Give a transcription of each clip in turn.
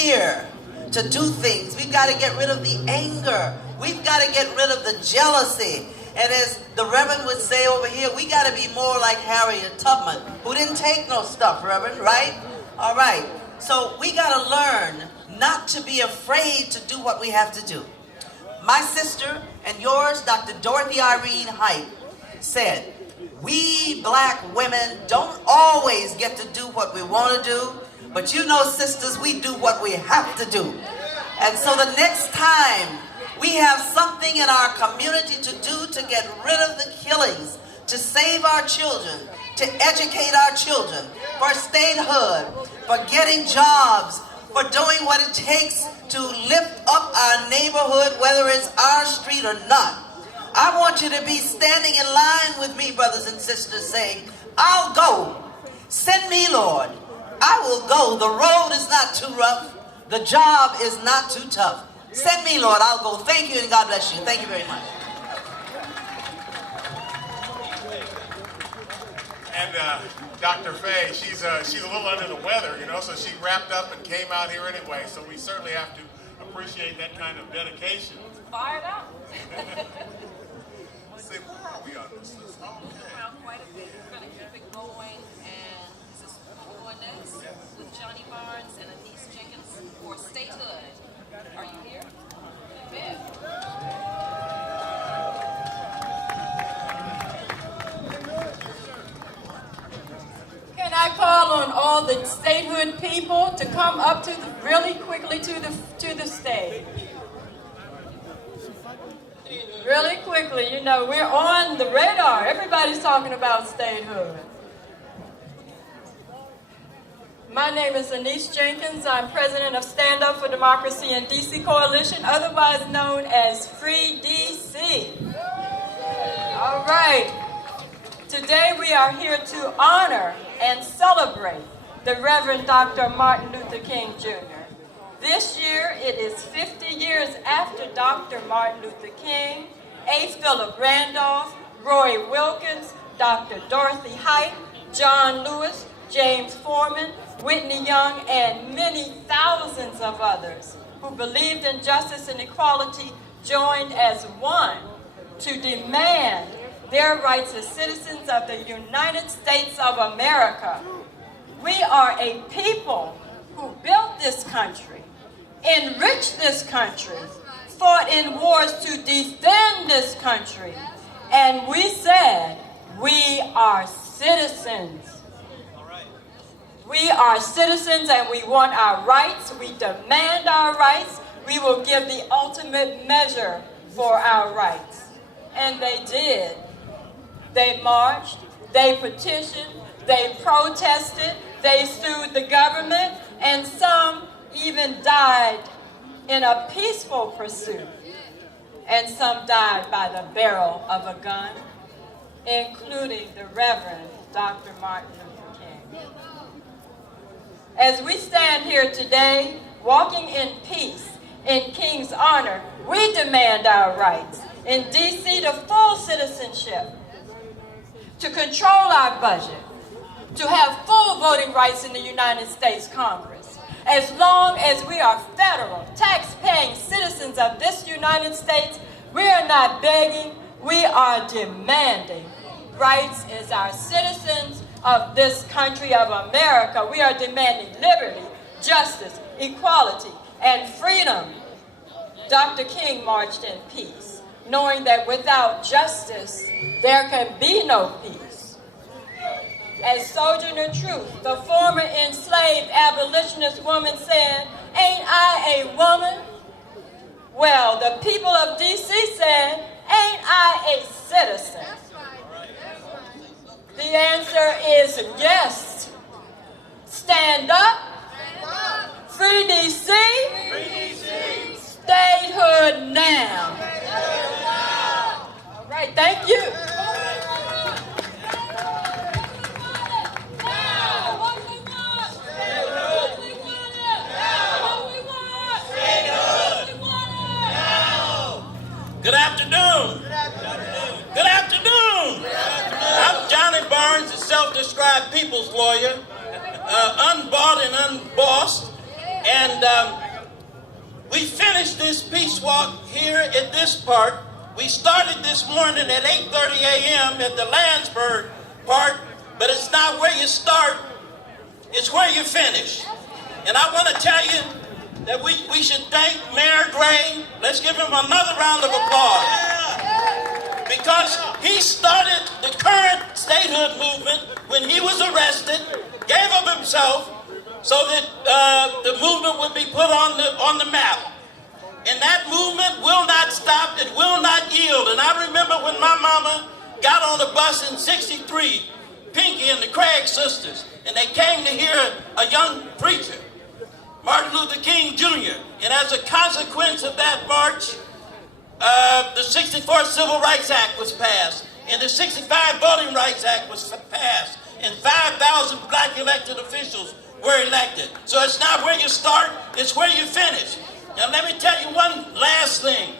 fear to do things. We've got to get rid of the anger. We've got to get rid of the jealousy. And as the Reverend would say over here, we got to be more like Harriet Tubman, who didn't take no stuff, Reverend, right? All right. So we got to learn not to be afraid to do what we have to do. My sister and yours, Dr. Dorothy Height, said, we black women don't always get to do what we want to do, but you know, sisters, we do what we have to do. And so the next time we have something in our community to do to get rid of the killings, to save our children, to educate our children, for statehood, for getting jobs, for doing what it takes to lift up our neighborhood, whether it's our street or not. I want you to be standing in line with me, brothers and sisters, saying, I'll go. Send me, Lord. I will go. The road is not too rough. The job is not too tough. Send me, Lord. I'll go. Thank you, and God bless you. Thank you very much. And Dr. Faye, she's a little under the weather, you know, so she wrapped up and came out here anyway. So we certainly have to appreciate that kind of dedication. Fired up. Let's see, where are we on this list? Okay. Well, quite a bit. We're going to keep it going, and this is going next with Johnny Barnes and Denise Jenkins for Statehood. Are you here? Good. Can I call on all the statehood people to come up to really quickly to the stage? Really quickly, you know, we're on the radar. Everybody's talking about statehood. My name is Denise Jenkins. I'm president of Stand Up for Democracy in DC Coalition, otherwise known as Free DC. All right. Today we are here to honor and celebrate the Reverend Dr. Martin Luther King Jr. This year it is 50 years after Dr. Martin Luther King, A. Philip Randolph, Roy Wilkins, Dr. Dorothy Height, John Lewis, James Foreman, Whitney Young, and many thousands of others who believed in justice and equality joined as one to demand their rights as citizens of the United States of America. We are a people who built this country, enriched this country, fought in wars to defend this country, and we said we are citizens. We are citizens and we want our rights. We demand our rights. We will give the ultimate measure for our rights. And they did. They marched, they petitioned, they protested, they sued the government, and some even died in a peaceful pursuit. And some died by the barrel of a gun, including the Reverend Dr. Martin Luther King. As we stand here today, walking in peace, in King's honor, we demand our rights. In D.C., to full citizenship, to control our budget, to have full voting rights in the United States Congress. As long as we are federal, tax-paying citizens of this United States, we are not begging, we are demanding rights as our citizens of this country of America. We are demanding liberty, justice, equality, and freedom. Dr. King marched in peace, knowing that without justice, there can be no peace. As Sojourner Truth, the former enslaved abolitionist woman, said, "Ain't I a woman?" Well, the people of D.C. said, "Ain't I a citizen?" The answer is yes. Stand up. Free D.C. Statehood now. All right, thank you. Good afternoon. Good afternoon. I'm Johnny Barnes, the self-described people's lawyer, unbought and unbossed, and And we finished this peace walk here at this park. We started this morning at 8:30 a.m. at the Landsberg Park, but it's not where you start, it's where you finish. And I want to tell you that we should thank Mayor Gray. Let's give him another round of applause. Because he started the current statehood movement when he was arrested, gave up himself so that the movement would be put on the map. And that movement will not stop, it will not yield. And I remember when my mama got on the bus in '63, Pinky and the Craig sisters, and they came to hear a young preacher, Martin Luther King Jr. And as a consequence of that march, the 64 Civil Rights Act was passed, and the 65 Voting Rights Act was passed, and 5,000 black elected officials were elected. So it's not where you start, it's where you finish. Now let me tell you one last thing.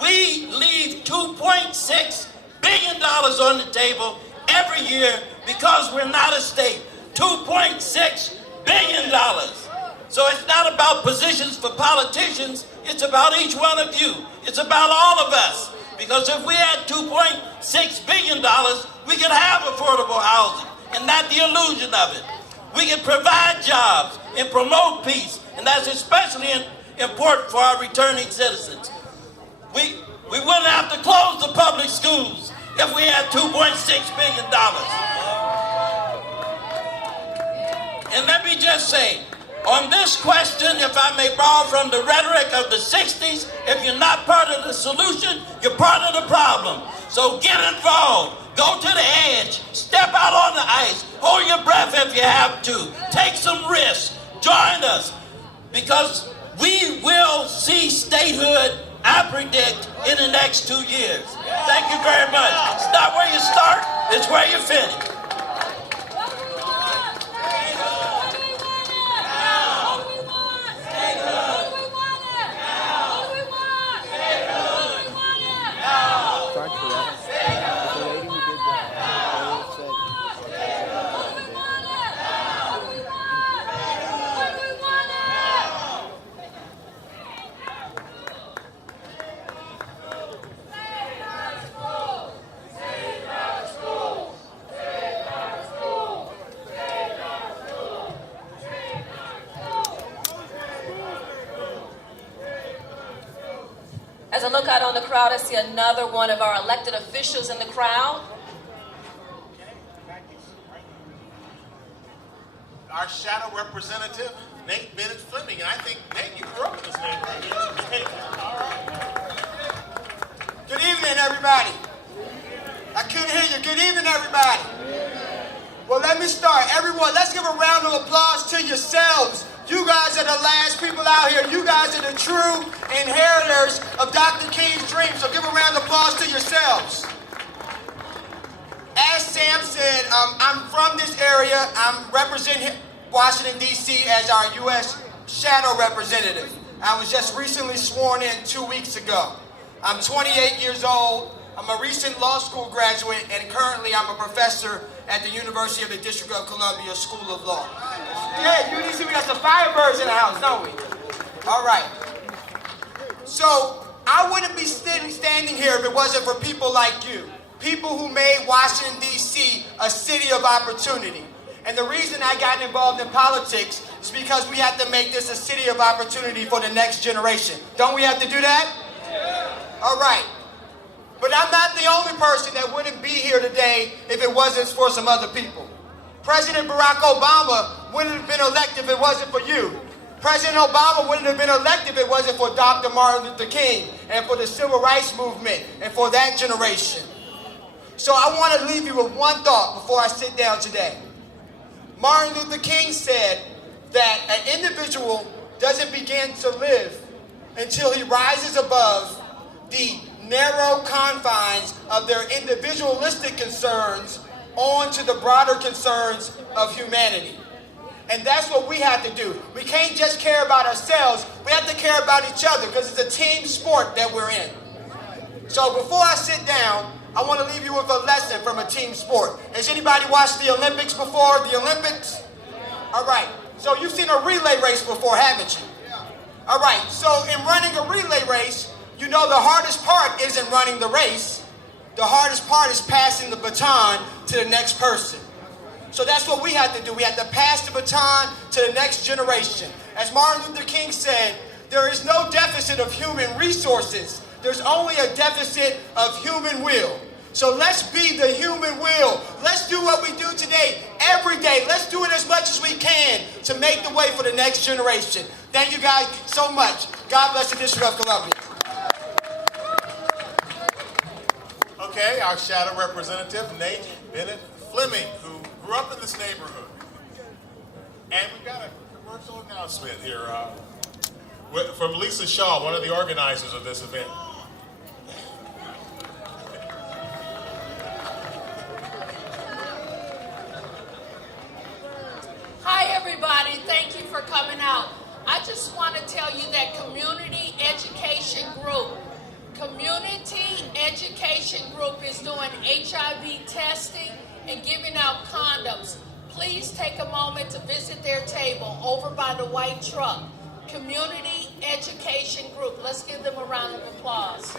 We leave $2.6 billion on the table every year because we're not a state. $2.6 billion. So it's not about positions for politicians, it's about each one of you. It's about all of us. Because if we had $2.6 billion, we could have affordable housing, and not the illusion of it. We can provide jobs and promote peace, and that's especially important for our returning citizens. We wouldn't have to close the public schools if we had $2.6 billion. And let me just say, on this question, if I may borrow from the rhetoric of the 60s, if you're not part of the solution, you're part of the problem. So get involved. Go to the edge. Step out on the ice. Hold your breath if you have to. Take some risks. Join us. Because we will see statehood, I predict, in the next 2 years. Thank you very much. It's not where you start, it's where you finish. As I look out on the crowd, I see another one of our elected officials in the crowd. Our shadow representative, Nate Bennett Fleming. And I think, Nate, you grew up in this neighborhood. All right. Good evening, everybody. I couldn't hear you. Good evening, everybody. Well, let me start. Everyone, let's give a round of applause to yourselves. You guys are the last people out here. You guys are the true inheritors of Dr. King's dream. So give a round of applause to yourselves. As Sam said, I'm from this area. I'm representing Washington, D.C. as our U.S. shadow representative. I was just recently sworn in 2 weeks ago. I'm 28 years old. I'm a recent law school graduate, and currently I'm a professor at the University of the District of Columbia School of Law. Yeah, UDC, we got some firebirds in the house, don't we? All right. So I wouldn't be standing here if it wasn't for people like you. People who made Washington, D.C. a city of opportunity. And the reason I got involved in politics is because we have to make this a city of opportunity for the next generation. Don't we have to do that? Yeah. All right. But I'm not the only person that wouldn't be here today if it wasn't for some other people. President Barack Obama wouldn't have been elected if it wasn't for you. President Obama wouldn't have been elected if it wasn't for Dr. Martin Luther King and for the Civil Rights Movement and for that generation. So I want to leave you with one thought before I sit down today. Martin Luther King said that an individual doesn't begin to live until he rises above the narrow confines of their individualistic concerns onto the broader concerns of humanity. And that's what we have to do. We can't just care about ourselves, we have to care about each other because it's a team sport that we're in. So before I sit down, I want to leave you with a lesson from a team sport. Has anybody watched the Olympics before? The Olympics? All right. So you've seen a relay race before, haven't you? All right, so in running a relay race, you know the hardest part isn't running the race. The hardest part is passing the baton to the next person. So that's what we have to do. We have to pass the baton to the next generation. As Martin Luther King said, there is no deficit of human resources. There's only a deficit of human will. So let's be the human will. Let's do what we do today, every day. Let's do it as much as we can to make the way for the next generation. Thank you guys so much. God bless the District of Columbia. Okay, our shadow representative, Nate Bennett Fleming, who grew up in this neighborhood. And we've got a commercial announcement here from Lisa Shaw, one of the organizers of this event. Hi everybody, thank you for coming out. I just want to tell you that Community Education Group is doing HIV testing and giving out condoms. Please take a moment to visit their table over by the white truck. Community Education Group. Let's give them a round of applause.